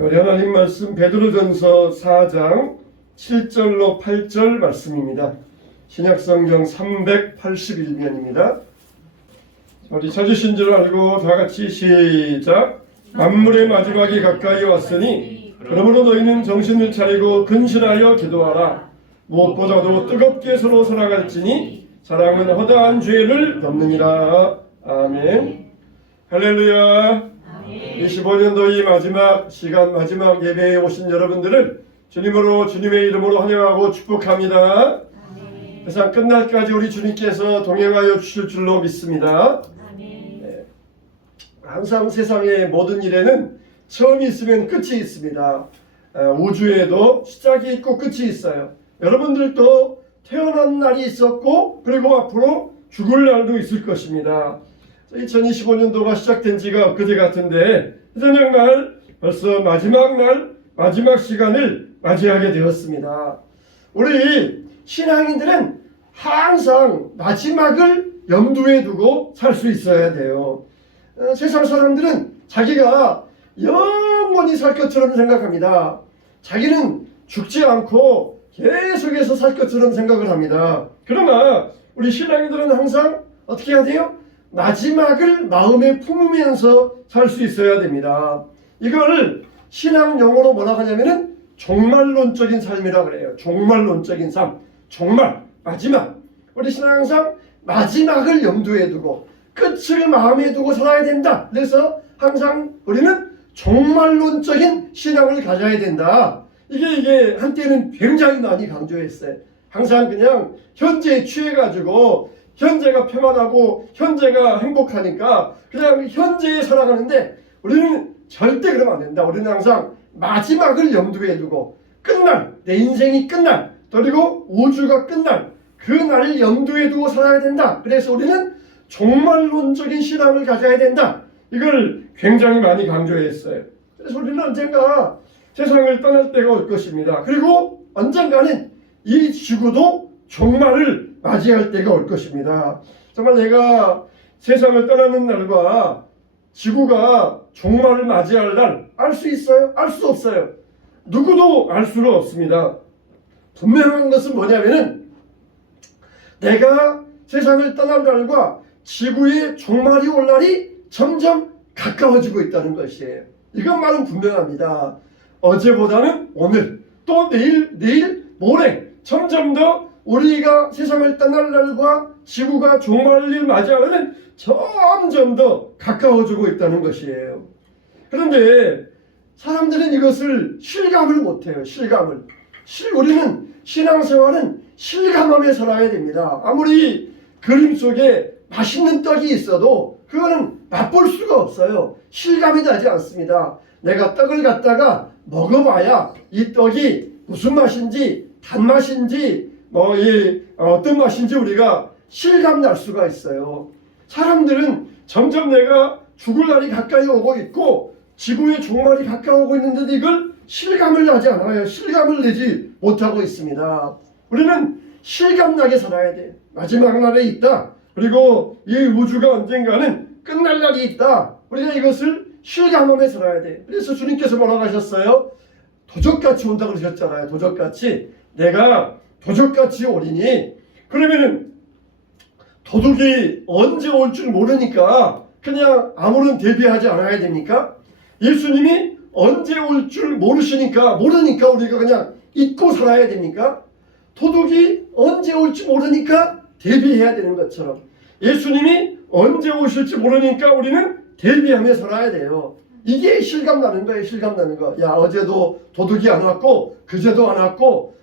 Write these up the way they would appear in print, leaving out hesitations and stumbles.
우리 하나님 말씀 베드로전서 4장 7절로 8절 말씀입니다. 신약성경 381면입니다. 우리 찾으신 줄 알고 다같이 시작. 만물의 마지막이 가까이 왔으니 그러므로 너희는 정신을 차리고 근신하여 기도하라. 무엇보다도 뜨겁게 서로 살아갈지니 사랑은 허다한 죄를 덮느니라. 아멘. 할렐루야. 25년도의 마지막 시간, 마지막 예배에 오신 여러분들을 주님으로, 주님의 이름으로 환영하고 축복합니다. 세상 끝날까지 우리 주님께서 동행하여 주실 줄로 믿습니다. 네. 항상 세상의 모든 일에는 처음이 있으면 끝이 있습니다. 우주에도 시작이 있고 끝이 있어요. 여러분들도 태어난 날이 있었고 그리고 앞으로 죽을 날도 있을 것입니다. 2025년도가 시작된 지가 엊그제 같은데 이제 정말 벌써 마지막 날, 마지막 시간을 맞이하게 되었습니다. 우리 신앙인들은 항상 마지막을 염두에 두고 살 수 있어야 돼요. 세상 사람들은 자기가 영원히 살 것처럼 생각합니다. 자기는 죽지 않고 계속해서 살 것처럼 생각을 합니다. 그러나 우리 신앙인들은 항상 어떻게 해야 돼요? 마지막을 마음에 품으면서 살 수 있어야 됩니다. 이걸 신앙 용어로 뭐라고 하냐면은 종말론적인 삶이라고 그래요. 종말론적인 삶. 종말, 마지막. 우리 신앙 항상 마지막을 염두에 두고 끝을 마음에 두고 살아야 된다. 그래서 항상 우리는 종말론적인 신앙을 가져야 된다. 이게 한때는 굉장히 많이 강조했어요. 항상 그냥 현재에 취해가지고 현재가 평안하고 현재가 행복하니까 그냥 현재에 살아가는데 우리는 절대 그러면 안 된다. 우리는 항상 마지막을 염두에 두고 끝날, 내 인생이 끝날, 그리고 우주가 끝날 그 날을 염두에 두고 살아야 된다. 그래서 우리는 종말론적인 신앙을 가져야 된다. 이걸 굉장히 많이 강조했어요. 그래서 우리는 언젠가 세상을 떠날 때가 올 것입니다. 그리고 언젠가는 이 지구도 종말을 맞이할 때가 올 것입니다. 정말 내가 세상을 떠나는 날과 지구가 종말을 맞이할 날 알 수 있어요? 알 수 없어요. 누구도 알 수가 없습니다. 분명한 것은 뭐냐면은 내가 세상을 떠날 날과 지구의 종말이 올 날이 점점 가까워지고 있다는 것이에요. 이것만은 분명합니다. 어제보다는 오늘, 또 내일, 모레 점점 더 우리가 세상을 떠날 날과 지구가 종말을 맞이하면 점점 더 가까워지고 있다는 것이에요. 그런데 사람들은 이것을 실감을 못해요. 실감을. 우리는 신앙생활은 실감하며 살아야 됩니다. 아무리 그림 속에 맛있는 떡이 있어도 그거는 맛볼 수가 없어요. 실감이 나지 않습니다. 내가 떡을 갖다가 먹어봐야 이 떡이 무슨 맛인지, 단맛인지, 어떤 맛인지 우리가 실감 날 수가 있어요. 사람들은 점점 내가 죽을 날이 가까이 오고 있고 지구의 종말이 가까워오고 있는데도 이걸 실감을 나지 않아요. 실감을 내지 못하고 있습니다. 우리는 실감나게 살아야 돼요. 마지막 날에 있다. 그리고 이 우주가 언젠가는 끝날 날이 있다. 우리가 이것을 실감하며 살아야 돼요. 그래서 주님께서 뭐라고 하셨어요? 도적같이 온다고 그러셨잖아요. 도적같이. 내가 도적같이 오리니 그러면은 도둑이 언제 올 줄 모르니까 그냥 아무런 대비하지 않아야 됩니까? 예수님이 언제 올 줄 모르니까 우리가 그냥 잊고 살아야 됩니까? 도둑이 언제 올지 모르니까 대비해야 되는 것처럼 예수님이 언제 오실지 모르니까 우리는 대비하며 살아야 돼요. 이게 실감나는 거예요. 실감나는 거. 야, 어제도 도둑이 안 왔고 그제도 안 왔고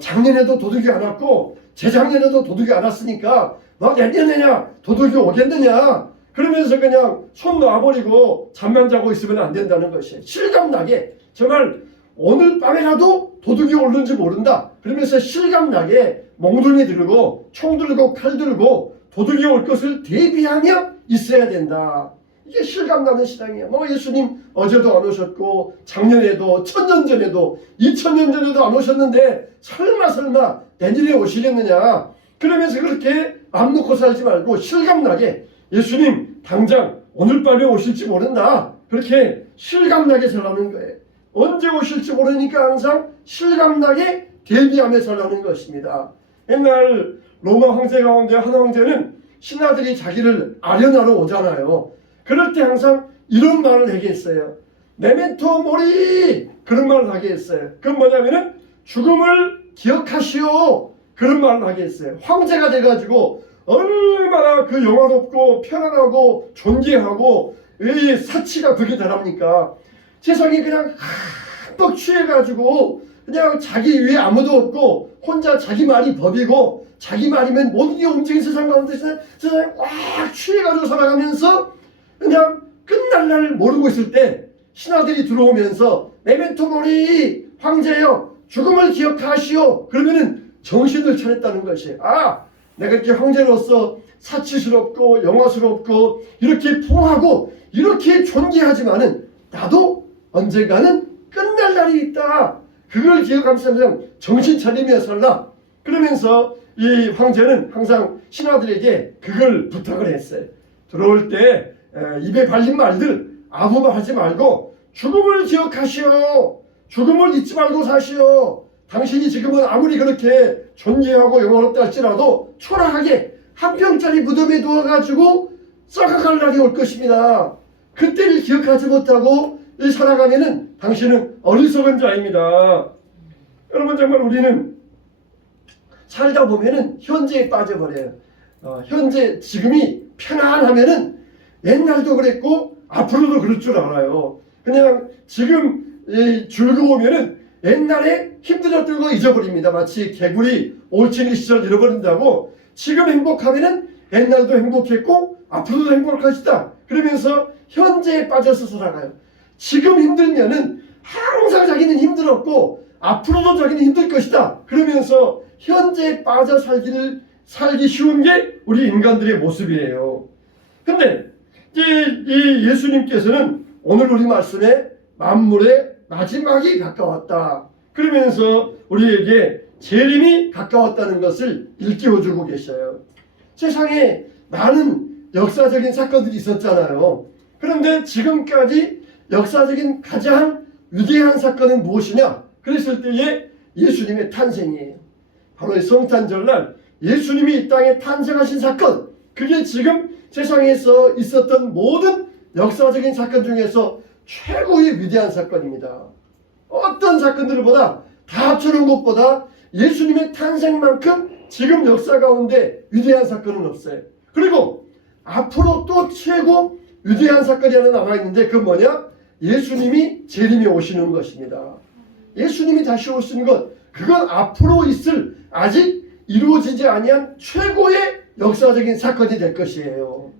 작년에도 도둑이 안 왔고 재작년에도 도둑이 안 왔으니까 막 내년에냐 도둑이 오겠느냐 그러면서 그냥 손 놔버리고 잠만 자고 있으면 안 된다는 것이에요. 실감나게 정말 오늘 밤에라도 도둑이 오는지 모른다 그러면서 실감나게 몽둥이 들고 총 들고 칼 들고 도둑이 올 것을 대비하며 있어야 된다. 이게 실감나는 신앙이에요. 예수님 어제도 안 오셨고 작년에도 1000년 전에도 2000년 전에도 안 오셨는데 설마 내년에 오시겠느냐 그러면서 그렇게 맘 놓고 살지 말고 실감나게 예수님 당장 오늘 밤에 오실지 모른다 그렇게 실감나게 살아가는 거예요. 언제 오실지 모르니까 항상 실감나게 대비하며 살라는 것입니다. 옛날 로마 황제 가운데 한 황제는 신하들이 자기를 아련하러 오잖아요. 그럴 때 항상 이런 말을 하게 했어요. 메멘토 모리, 그런 말을 하게 했어요. 그건 뭐냐면은 죽음을 기억하시오, 그런 말을 하게 했어요. 황제가 돼가지고 얼마나 그 영화롭고 편안하고 존귀하고 이 사치가 그게 되랍니까? 세상이 그냥 한뻑 취해가지고 그냥 자기 위에 아무도 없고 혼자 자기 말이 법이고 자기 말이면 모든 게 움직이는 세상 가운데 세상에 꽉 취해가지고 살아가면서 그냥 끝날 날 모르고 있을 때 신하들이 들어오면서 메멘토 모리, 황제여 죽음을 기억하시오, 그러면은 정신을 차렸다는 것이, 아, 내가 이렇게 황제로서 사치스럽고 영화스럽고 이렇게 풍하고 이렇게 존귀하지만은 나도 언젠가는 끝날 날이 있다, 그걸 기억하면서 정신 차리며 살라. 그러면서 이 황제는 항상 신하들에게 그걸 부탁을 했어요. 들어올 때 입에 발린 말들 아무 말 하지 말고 죽음을 기억하시오, 죽음을 잊지 말고 사시오. 당신이 지금은 아무리 그렇게 존귀하고 영원롭다 할지라도 초라하게 한 평짜리 무덤에 누워가지고 썩어갈 날이 올 것입니다. 그때를 기억하지 못하고 살아가면은 당신은 어리석은 자입니다. 여러분, 정말 우리는 살다 보면은 현재에 빠져버려요. 현재 지금이 편안하면은 옛날도 그랬고 앞으로도 그럴 줄 알아요. 그냥 지금 즐거우면은 옛날에 힘들었던 거 잊어버립니다. 마치 개구리 올챙이 시절 잃어버린다고 지금 행복하면은 옛날도 행복했고 앞으로도 행복할 것이다 그러면서 현재에 빠져서 살아가요. 지금 힘들면은 항상 자기는 힘들었고 앞으로도 자기는 힘들 것이다 그러면서 현재에 빠져 살기 쉬운 게 우리 인간들의 모습이에요. 근데 이 예수님께서는 오늘 우리 말씀에 만물의 마지막이 가까웠다 그러면서 우리에게 재림이 가까웠다는 것을 일깨워주고 계셔요. 세상에 많은 역사적인 사건들이 있었잖아요. 그런데 지금까지 역사적인 가장 위대한 사건은 무엇이냐 그랬을 때에 예수님의 탄생이에요. 바로 성탄절날 예수님이 이 땅에 탄생하신 사건, 그게 지금 세상에서 있었던 모든 역사적인 사건 중에서 최고의 위대한 사건입니다. 어떤 사건들보다 다 합쳐놓은 것보다 예수님의 탄생만큼 지금 역사 가운데 위대한 사건은 없어요. 그리고 앞으로 또 최고 위대한 사건이 하나 남아있는데 그건 뭐냐? 예수님이 재림에 오시는 것입니다. 예수님이 다시 오시는 것, 그건 앞으로 있을 아직 이루어지지 아니한 최고의 역사적인 사건이 될 것이에요.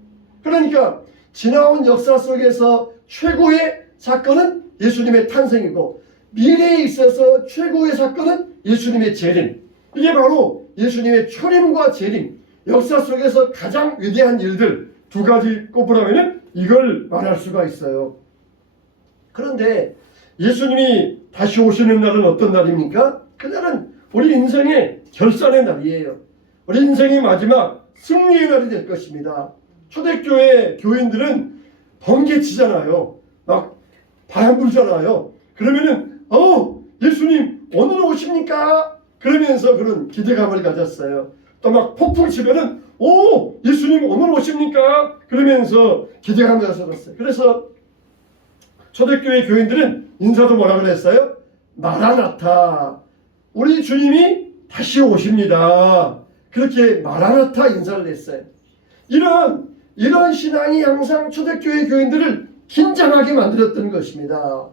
그러니까 지나온 역사 속에서 최고의 사건은 예수님의 탄생이고 미래에 있어서 최고의 사건은 예수님의 재림. 이게 바로 예수님의 초림과 재림, 역사 속에서 가장 위대한 일들 두 가지 꼽으라면 이걸 말할 수가 있어요. 그런데 예수님이 다시 오시는 날은 어떤 날입니까? 그날은 우리 인생의 결산의 날이에요. 우리 인생의 마지막 승리의 날이 될 것입니다. 초대교회 교인들은 번개치잖아요. 막 바람 불잖아요. 그러면은 예수님 오늘 오십니까? 그러면서 그런 기대감을 가졌어요. 또 막 폭풍 치면은 예수님 오늘 오십니까? 그러면서 기대감을 가졌어요. 그래서 초대교회 교인들은 인사도 뭐라 그랬어요? 마라나타, 우리 주님이 다시 오십니다. 그렇게 마라나타 인사를 했어요. 이런 신앙이 항상 초대교회 교인들을 긴장하게 만들었던 것입니다.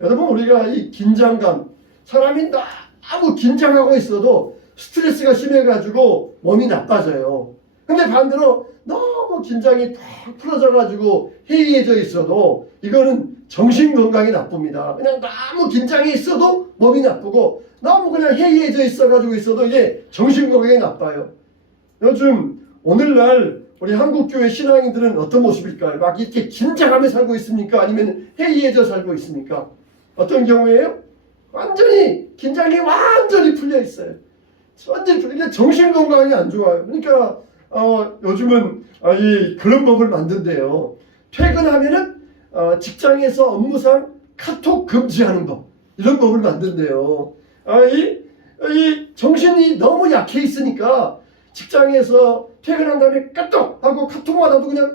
여러분, 우리가 이 긴장감, 사람이 너무 긴장하고 있어도 스트레스가 심해가지고 몸이 나빠져요. 근데 반대로 너무 긴장이 탁 풀어져가지고 해이해져 있어도 이거는 정신건강이 나쁩니다. 그냥 너무 긴장이 있어도 몸이 나쁘고 너무 그냥 해이해져 있어가지고 있어도 이게 정신건강이 나빠요. 요즘 오늘날 우리 한국교회 신앙인들은 어떤 모습일까요? 막 이렇게 긴장하며 살고 있습니까? 아니면 해이해져 살고 있습니까? 어떤 경우에요? 완전히 긴장이 완전히 풀려 있어요. 완전히 풀리는데 정신건강이 안 좋아요. 그러니까 요즘은 그런 법을 만든대요. 퇴근하면은 직장에서 업무상 카톡 금지하는 법, 이런 법을 만든대요. 이 정신이 너무 약해 있으니까 직장에서 퇴근한 다음에 까똑 하고 카톡만 와도 그냥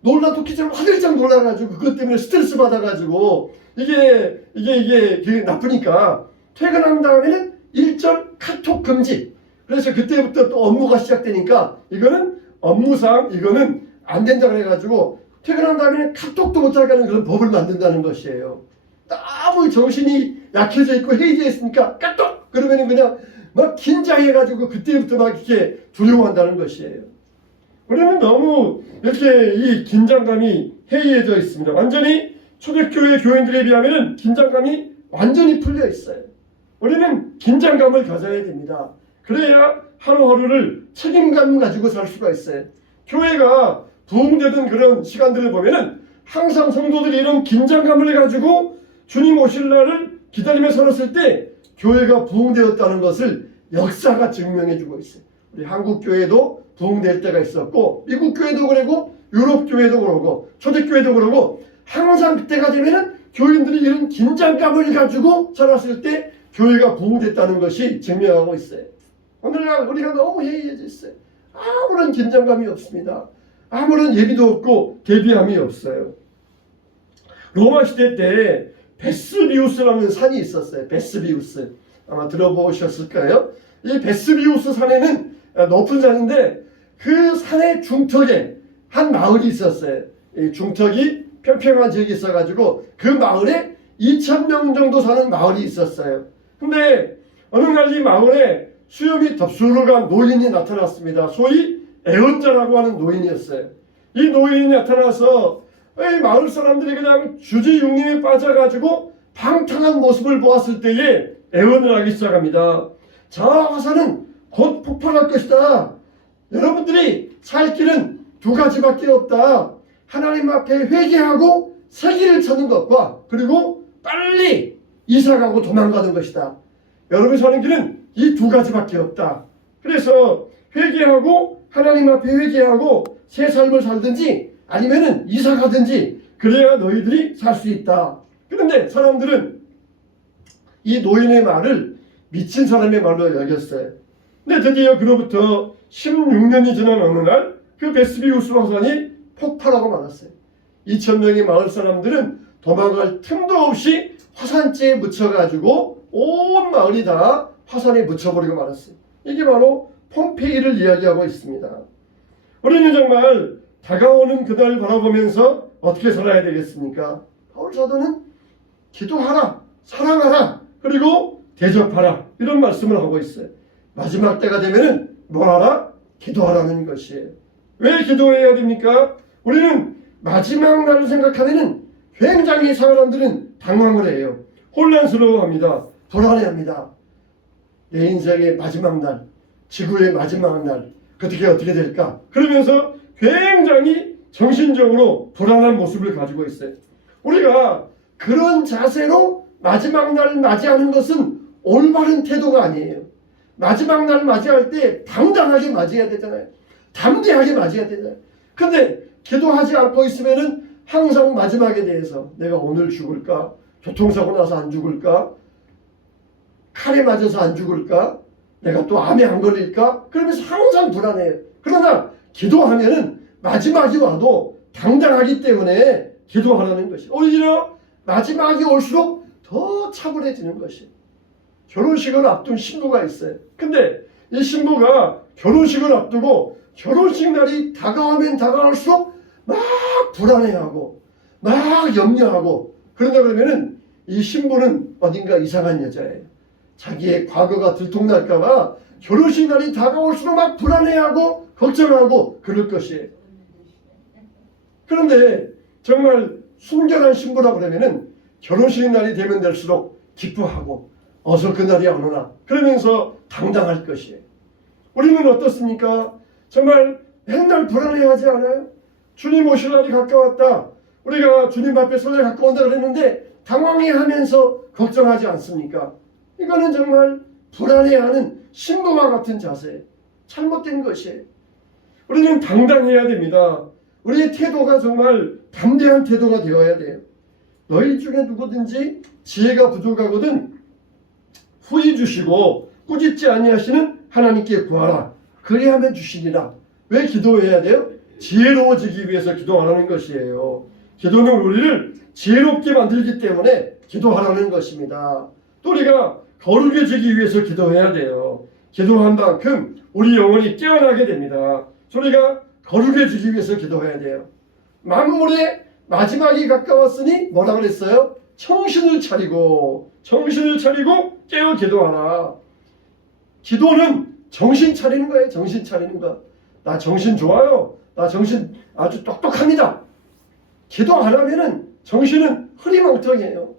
놀라도끼처럼 화들짝 놀라가지고 그것 때문에 스트레스 받아가지고 이게 나쁘니까 퇴근한 다음에는 일절 카톡 금지. 그래서 그때부터 또 업무가 시작되니까 이거는 업무상 이거는 안 된다 그래가지고 퇴근한 다음에는 카톡도 못하게 하는 그런 법을 만든다는 것이에요. 너무 정신이 약해져 있고 해이져 있으니까 까똑 그러면은 그냥 막 긴장해가지고 그때부터 막 이렇게 두려워한다는 것이에요. 우리는 너무 이렇게 이 긴장감이 해이해져 있습니다. 완전히 초대교회 교인들에 비하면 긴장감이 완전히 풀려 있어요. 우리는 긴장감을 가져야 됩니다. 그래야 하루하루를 책임감 가지고 살 수가 있어요. 교회가 부흥되던 그런 시간들을 보면은 항상 성도들이 이런 긴장감을 가지고 주님 오실 날을 기다리며 살았을 때 교회가 부흥되었다는 것을 역사가 증명해주고 있어요. 우리 한국 교회도 부흥될 때가 있었고 미국 교회도 그러고 유럽 교회도 그러고 초대교회도 그러고 항상 그때가 되면은 교인들이 이런 긴장감을 가지고 살았을 때 교회가 부흥됐다는 것이 증명하고 있어요. 오늘날 우리가 너무 해이해져 있어요. 아무런 긴장감이 없습니다. 아무런 예비도 없고 대비함이 없어요. 로마 시대 때 베스비우스라는 산이 있었어요. 베스비우스. 아마 들어보셨을까요? 이 베스비우스 산에는 높은 산인데 그 산의 중턱에 한 마을이 있었어요. 이 중턱이 평평한 지역이 있어가지고 그 마을에 2,000명 정도 사는 마을이 있었어요. 근데 어느 날 이 마을에 수염이 덥수룩한 노인이 나타났습니다. 소위 애언자라고 하는 노인이었어요. 이 노인이 나타나서 이 마을 사람들이 그냥 주지육림에 빠져가지고 방탕한 모습을 보았을 때에 애언을 하기 시작합니다. 저 화산은 곧 폭발할 것이다. 여러분들이 살 길은 두 가지밖에 없다. 하나님 앞에 회개하고 새 길을 찾는 것과 그리고 빨리 이사가고 도망가는 것이다. 여러분이 사는 길은 이 두 가지밖에 없다. 그래서 회개하고 하나님 앞에 회개하고 새 삶을 살든지 아니면은 이사 가든지 그래야 너희들이 살 수 있다. 그런데 사람들은 이 노인의 말을 미친 사람의 말로 여겼어요. 근데 드디어 그로부터 16년이 지난 어느 날 그 베스비우스 화산이 폭발하고 말았어요. 2,000명의 마을 사람들은 도망갈 틈도 없이 화산재에 묻혀가지고 온 마을이 다 화산에 묻혀버리고 말았어요. 이게 바로 폼페이를 이야기하고 있습니다. 우리는 정말 다가오는 그날 바라보면서 어떻게 살아야 되겠습니까? 바울 사도는 기도하라, 사랑하라, 그리고 대접하라 이런 말씀을 하고 있어요. 마지막 때가 되면은 뭐하라? 기도하라는 것이에요. 왜 기도해야 됩니까? 우리는 마지막 날을 생각하면은 굉장히 사람들은 당황을 해요. 혼란스러워합니다. 불안해합니다. 내 인생의 마지막 날, 지구의 마지막 날, 어떻게 될까? 그러면서 굉장히 정신적으로 불안한 모습을 가지고 있어요. 우리가 그런 자세로 마지막 날을 맞이하는 것은 올바른 태도가 아니에요. 마지막 날 맞이할 때 당당하게 맞이해야 되잖아요. 담대하게 맞이해야 되잖아요. 근데 기도하지 않고 있으면은 항상 마지막에 대해서 내가 오늘 죽을까? 교통사고 나서 안 죽을까? 칼에 맞아서 안 죽을까? 내가 또 암에 안 걸릴까? 그러면서 항상 불안해요. 그러나 기도하면은 마지막이 와도 당당하기 때문에 기도하라는 것이 오히려 마지막이 올수록 더 차분해지는 것이. 결혼식을 앞둔 신부가 있어요. 근데 이 신부가 결혼식을 앞두고 결혼식 날이 다가오면 다가올수록 막 불안해하고 막 염려하고 그러다 그러면은 이 신부는 어딘가 이상한 여자예요. 자기의 과거가 들통날까봐 결혼식 날이 다가올수록 막 불안해하고 걱정하고 그럴 것이에요. 그런데 정말 순결한 신부라 그러면은 결혼식 날이 되면 될수록 기뻐하고 어서 그날이 안 오나 그러면서 당당할 것이에요. 우리는 어떻습니까? 정말 맨날 불안해하지 않아요? 주님 오실 날이 가까웠다. 우리가 주님 앞에 손에 가까운다 그랬는데 당황해하면서 걱정하지 않습니까? 이거는 정말 불안해하는 신부와 같은 자세, 잘못된 것이에요. 우리는 당당해야 됩니다. 우리의 태도가 정말 담대한 태도가 되어야 돼요. 너희 중에 누구든지 지혜가 부족하거든 후히 주시고 꾸짖지 아니하시는 하나님께 구하라. 그리하면 주시리라. 왜 기도해야 돼요? 지혜로워지기 위해서 기도하라는 것이에요. 기도는 우리를 지혜롭게 만들기 때문에 기도하라는 것입니다. 또 우리가 거룩해지기 위해서 기도해야 돼요. 기도한 만큼 우리 영혼이 깨어나게 됩니다. 우리가 거룩해지기 위해서 기도해야 돼요. 만물의 마지막이 가까웠으니 뭐라 그랬어요? 정신을 차리고 깨어 기도하라. 기도는 정신 차리는 거예요. 정신 차리는 거. 나 정신 좋아요. 나 정신 아주 똑똑합니다. 기도 안 하면은 정신은 흐리멍텅해요.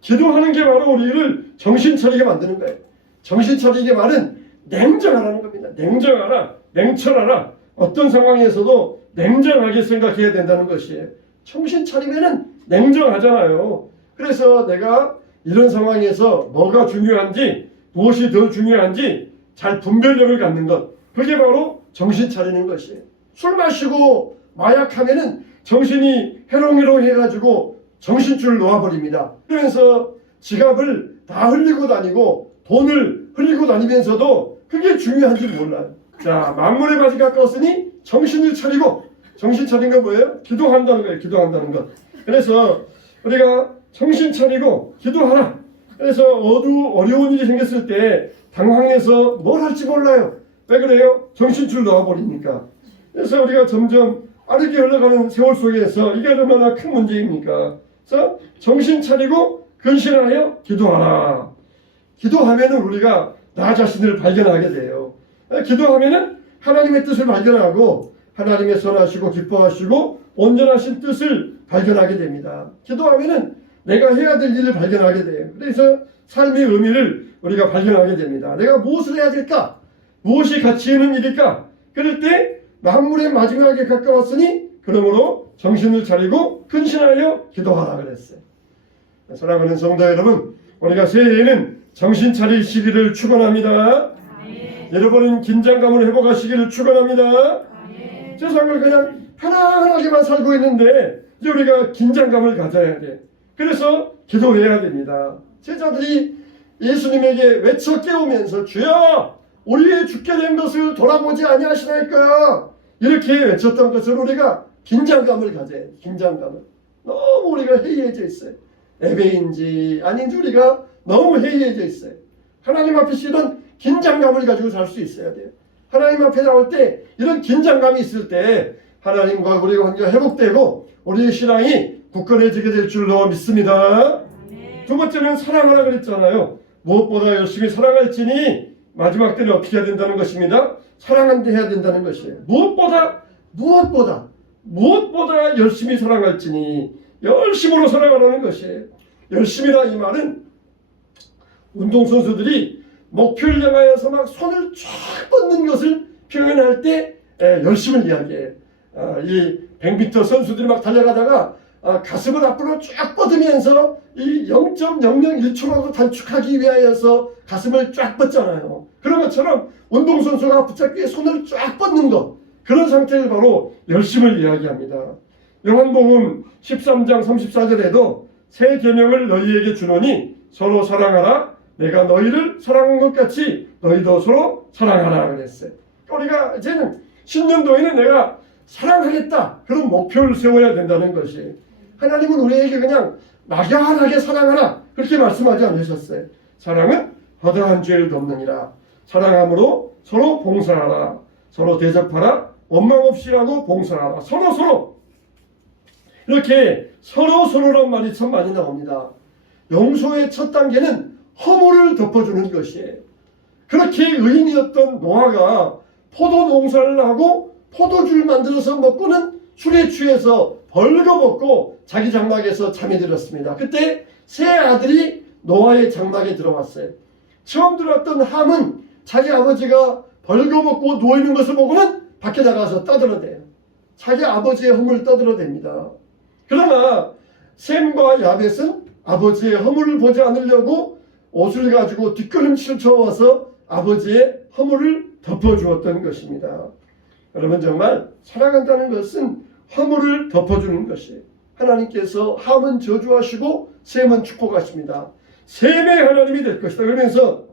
기도하는 게 바로 우리를 정신 차리게 만드는 거예요. 정신 차리게 말은 냉정하라는 겁니다. 냉정하라, 냉철하라. 어떤 상황에서도 냉정하게 생각해야 된다는 것이에요. 정신 차리면은 냉정하잖아요. 그래서 내가 이런 상황에서 뭐가 중요한지, 무엇이 더 중요한지 잘 분별력을 갖는 것. 그게 바로 정신 차리는 것이에요. 술 마시고 마약하면은 정신이 해롱해롱 해가지고 정신줄 놓아버립니다. 그래서 지갑을 다 흘리고 다니고 돈을 흘리고 다니면서도 그게 중요한지 몰라요. 자, 만물의 바지 가까웠으니 정신을 차리고, 정신 차린 건 뭐예요? 기도한다는 거예요. 기도한다는 것. 그래서 우리가 정신 차리고 기도하라. 그래서 어려운 일이 생겼을 때 당황해서 뭘 할지 몰라요. 왜 그래요? 정신줄 놓아버리니까. 그래서 우리가 점점 빠르게 흘러가는 세월 속에서 이게 얼마나 큰 문제입니까? 그래서 정신 차리고 근신하여 기도하라. 기도하면은 우리가 나 자신을 발견하게 돼요. 기도하면은 하나님의 뜻을 발견하고 하나님의 선하시고 기뻐하시고 온전하신 뜻을 발견하게 됩니다. 기도하면은 내가 해야 될 일을 발견하게 돼요. 그래서 삶의 의미를 우리가 발견하게 됩니다. 내가 무엇을 해야 될까? 무엇이 가치 있는 일일까? 그럴 때 만물의 마지막에 가까웠으니 그러므로 정신을 차리고 근신하여 기도하라 그랬어요. 사랑하는 성도 여러분, 우리가 새해에는 정신 차릴 시기를 축원합니다. 여러분은 긴장감을 회복하시기를 축원합니다. 세상을 그냥 편안하게만 살고 있는데 이제 우리가 긴장감을 가져야 돼. 그래서 기도해야 됩니다. 제자들이 예수님에게 외쳐 깨우면서 주여 우리의 죽게 된 것을 돌아보지 아니하시나이까 이렇게 외쳤던 것을 우리가 긴장감을 가져야 돼. 긴장감을. 너무 우리가 해이해져 있어요. 예배인지 아닌지 우리가 너무 해이해져 있어요. 하나님 앞에서 이런 긴장감을 가지고 살 수 있어야 돼요. 하나님 앞에 나올 때 이런 긴장감이 있을 때 하나님과 우리 관계가 회복되고 우리의 신앙이 굳건해지게 될 줄로 믿습니다. 두 번째는 사랑하라 그랬잖아요. 무엇보다 열심히 사랑할지니 마지막 때는 어떻게 해야 된다는 것입니다. 사랑한데 해야 된다는 것이에요. 무엇보다 열심히 사랑할지니 열심으로 사랑하라는 것이에요. 열심이라 이 말은 운동선수들이 목표를 향하여서 막 손을 쫙 뻗는 것을 표현할 때 열심을 이야기해요. 이 100m 선수들이 막 달려가다가 가슴을 앞으로 쫙 뻗으면서 이 0.001초라도 단축하기 위하여서 가슴을 쫙 뻗잖아요. 그런 것처럼 운동선수가 붙잡기에 손을 쫙 뻗는 것, 그런 상태를 바로 열심을 이야기합니다. 요한복음 13장 34절에도 새 계명을 너희에게 주노니 서로 사랑하라. 내가 너희를 사랑한 것 같이 너희도 서로 사랑하라 그랬어요. 우리가 이제는 신년도에는 내가 사랑하겠다 그런 목표를 세워야 된다는 것이에요. 하나님은 우리에게 그냥 막연하게 사랑하라 그렇게 말씀하지 않으셨어요. 사랑은 허다한 죄를 덮느니라. 사랑함으로 서로 봉사하라. 서로 대접하라. 원망 없이 하고 봉사하라. 서로 이렇게 서로란 말이 참 많이 나옵니다. 용서의 첫 단계는 허물을 덮어주는 것이에요. 그렇게 의인이었던 노아가 포도 농사를 하고 포도주를 만들어서 먹고는 술에 취해서 벌거벗고 자기 장막에서 잠이 들었습니다. 그때 세 아들이 노아의 장막에 들어왔어요. 처음 들어왔던 함은 자기 아버지가 벌거벗고 누워있는 것을 보고는 밖에 나가서 떠들어대요. 자기 아버지의 허물을 떠들어댑니다. 그러나 셈과 야벳은 아버지의 허물을 보지 않으려고 옷을 가지고 뒷걸음질 쳐와서 아버지의 허물을 덮어주었던 것입니다. 여러분 정말 사랑한다는 것은 허물을 덮어주는 것이에요. 하나님께서 함은 저주하시고 셈은 축복하십니다. 셈의 하나님이 될 것이다. 그러면서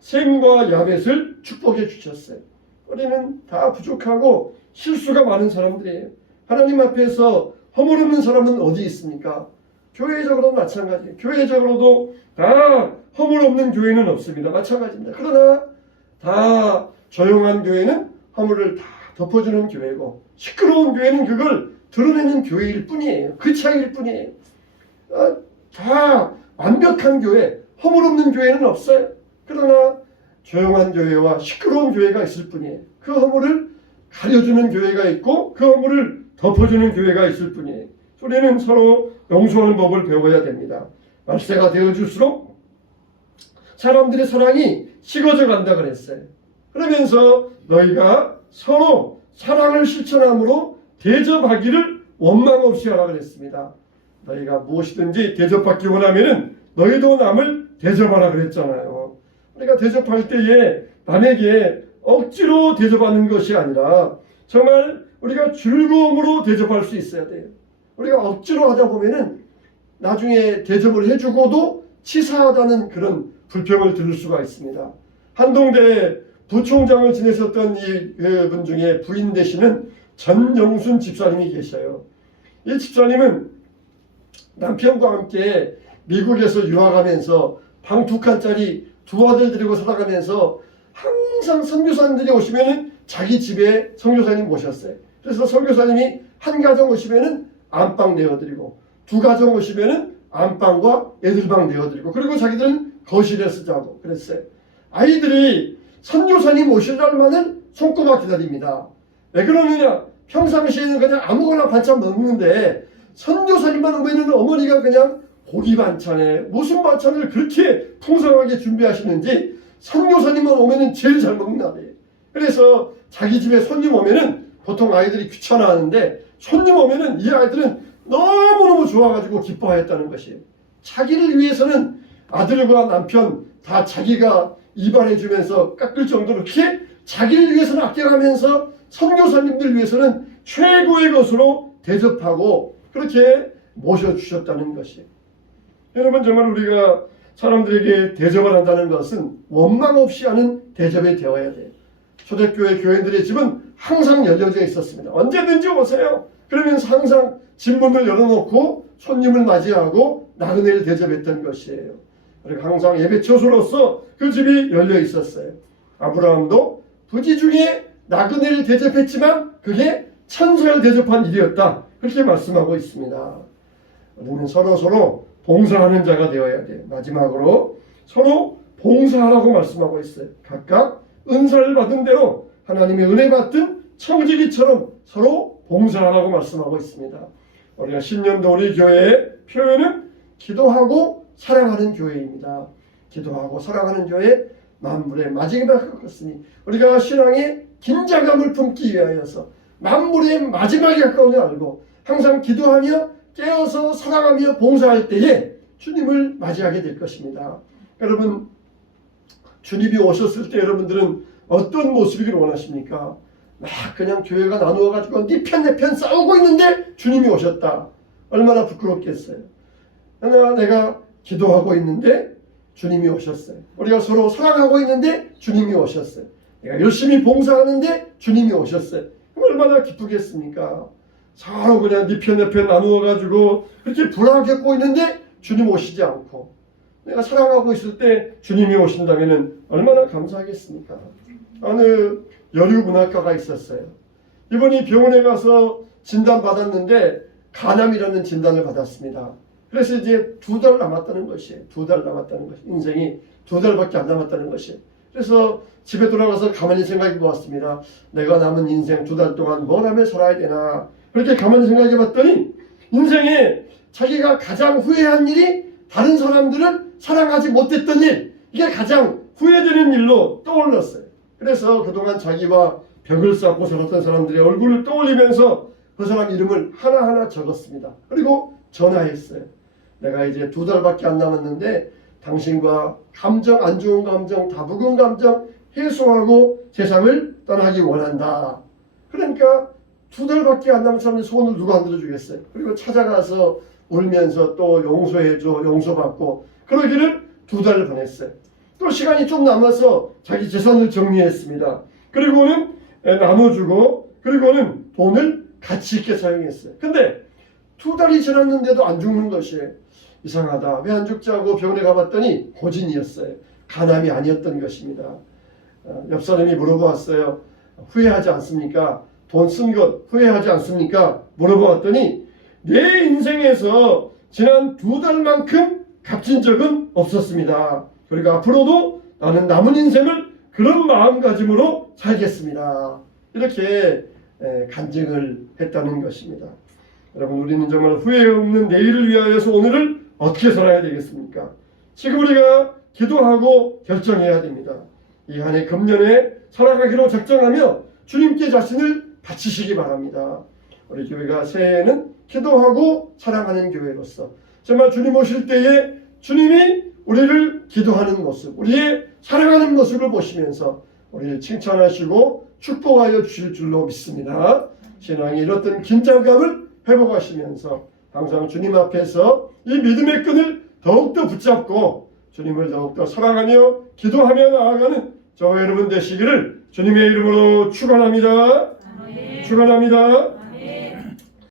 셈과 야벳을 축복해 주셨어요. 우리는 다 부족하고 실수가 많은 사람들이에요. 하나님 앞에서 허물 없는 사람은 어디 있습니까? 교회적으로도 마찬가지예요. 교회적으로도 다 허물 없는 교회는 없습니다. 마찬가지입니다. 그러나 다 조용한 교회는 허물을 다 덮어주는 교회고, 시끄러운 교회는 그걸 드러내는 교회일 뿐이에요. 그 차이일 뿐이에요. 다 완벽한 교회, 허물 없는 교회는 없어요. 그러나 조용한 교회와 시끄러운 교회가 있을 뿐이에요. 그 허물을 가려주는 교회가 있고 그 허물을 덮어주는 교회가 있을 뿐이에요. 우리는 서로 용서하는 법을 배워야 됩니다. 말세가 되어줄수록 사람들의 사랑이 식어져 간다 그랬어요. 그러면서 너희가 서로 사랑을 실천함으로 대접하기를 원망 없이 하라 그랬습니다. 너희가 무엇이든지 대접받기 원하면은 너희도 남을 대접하라 그랬잖아요. 우리가 대접할 때에 남에게 억지로 대접하는 것이 아니라 정말 우리가 즐거움으로 대접할 수 있어야 돼요. 우리가 억지로 하다 보면은 나중에 대접을 해주고도 치사하다는 그런 불평을 들을 수가 있습니다. 한동대 부총장을 지내셨던 이분 중에 부인 되시는 전영순 집사님이 계셔요. 이 집사님은 남편과 함께 미국에서 유학하면서 방 2칸짜리 2아들 데리고 살아가면서 항상 선교사님들이 오시면은 자기 집에 선교사님 모셨어요. 그래서 선교사님이 한 가정 오시면은 안방 내어드리고 2가정 오시면은 안방과 애들방 내어드리고 그리고 자기들은 거실에서 자고 그랬어요. 아이들이 선교사님 오실 날만은 손꼽아 기다립니다. 왜 그러느냐? 평상시에는 그냥 아무거나 반찬 먹는데 선교사님만 오면은 어머니가 그냥 고기 반찬에 무슨 반찬을 그렇게 풍성하게 준비하시는지 선교사님만 오면은 제일 잘 먹는다네. 그래서 자기 집에 손님 오면은 보통 아이들이 귀찮아하는데 손님 오면은 이 아이들은 너무너무 좋아가지고 기뻐했다는 것이에요. 자기를 위해서는 아들과 남편 다 자기가 이발해주면서 깎을 정도로 이렇게 자기를 위해서는 아껴가면서 선교사님들 위해서는 최고의 것으로 대접하고 그렇게 모셔주셨다는 것이에요. 여러분 정말 우리가 사람들에게 대접을 한다는 것은 원망 없이 하는 대접이 되어야 돼요. 초대교회 교인들의 집은 항상 열려져 있었습니다. 언제든지 오세요. 그러면서 항상 집문을 열어놓고 손님을 맞이하고 나그네를 대접했던 것이에요. 그리고 항상 예배 처소로서 그 집이 열려 있었어요. 아브라함도 부지 중에 나그네를 대접했지만 그게 천사를 대접한 일이었다. 그렇게 말씀하고 있습니다. 우리는 서로 봉사하는 자가 되어야 돼요. 마지막으로 서로 봉사하라고 말씀하고 있어요. 각각 은사를 받은 대로 하나님의 은혜 받은 청지기처럼 서로 봉사하라고 말씀하고 있습니다. 우리가 10년도 우리 교회의 표현은 기도하고 사랑하는 교회입니다. 기도하고 사랑하는 교회 만물의 마지막에 가깝으니 우리가 신앙의 긴장감을 품기 위하여서 만물의 마지막에 가까운 줄 알고 항상 기도하며 깨어서 사랑하며 봉사할 때에 주님을 맞이하게 될 것입니다. 여러분 주님이 오셨을 때 여러분들은 어떤 모습이길 원하십니까? 막 그냥 교회가 나누어가지고 네 편 내 편 싸우고 있는데 주님이 오셨다. 얼마나 부끄럽겠어요. 그러나 내가 기도하고 있는데 주님이 오셨어요. 우리가 서로 사랑하고 있는데 주님이 오셨어요. 내가 열심히 봉사하는데 주님이 오셨어요. 얼마나 기쁘겠습니까? 서로 그냥 네 편 내 편 나누어가지고 그렇게 불화 겪고 있는데 주님 오시지 않고 내가 사랑하고 있을 때 주님이 오신다면 얼마나 감사하겠습니까? 어느 여류문학가가 있었어요. 이분이 병원에 가서 진단받았는데 간암이라는 진단을 받았습니다. 그래서 이제 2달 남았다는 것이에요. 2달 남았다는 것이 인생이 2달밖에 안 남았다는 것이에요. 그래서 집에 돌아가서 가만히 생각해 보았습니다. 내가 남은 인생 2달 동안 뭘 하며 살아야 되나 그렇게 가만히 생각해 봤더니 인생에 자기가 가장 후회한 일이 다른 사람들을 사랑하지 못했던 일 이게 가장 후회되는 일로 떠올랐어요. 그래서 그동안 자기와 벽을 쌓고 살았던 사람들의 얼굴을 떠올리면서 그 사람 이름을 하나하나 적었습니다. 그리고 전화했어요. 내가 이제 2달밖에 안 남았는데 당신과 감정, 안 좋은 감정, 다부근 감정 해소하고 세상을 떠나기 원한다. 그러니까 2달밖에 안 남은 사람들 소원을 누가 안 들어주겠어요? 그리고 찾아가서 울면서 또 용서해줘, 용서받고 그러기를 2달을 보냈어요. 또 시간이 좀 남아서 자기 재산을 정리했습니다. 그리고는 나눠주고 그리고는 돈을 가치 있게 사용했어요. 근데 2달이 지났는데도 안 죽는 것이에요. 이상하다. 왜 안 죽지 하고 병원에 가봤더니 고진이었어요. 간암이 아니었던 것입니다. 옆 사람이 물어보았어요. 후회하지 않습니까? 돈 쓴 것 후회하지 않습니까? 물어보았더니 내 인생에서 지난 2달만큼 값진 적은 없었습니다. 그리고 앞으로도 나는 남은 인생을 그런 마음가짐으로 살겠습니다. 이렇게 간증을 했다는 것입니다. 여러분, 우리는 정말 후회 없는 내일을 위하여서 오늘을 어떻게 살아야 되겠습니까? 지금 우리가 기도하고 결정해야 됩니다. 이 한 해 금년에 살아가기로 작정하며 주님께 자신을 바치시기 바랍니다. 우리 교회가 새해에는 기도하고 사랑하는 교회로서 정말 주님 오실 때에 주님이 우리를 기도하는 모습, 우리의 사랑하는 모습을 보시면서 우리를 칭찬하시고 축복하여 주실 줄로 믿습니다. 신앙의 이렇던 긴장감을 회복하시면서 항상 주님 앞에서 이 믿음의 끈을 더욱더 붙잡고 주님을 더욱더 사랑하며 기도하며 나아가는 저와 여러분 되시기를 주님의 이름으로 축원합니다. 축원합니다.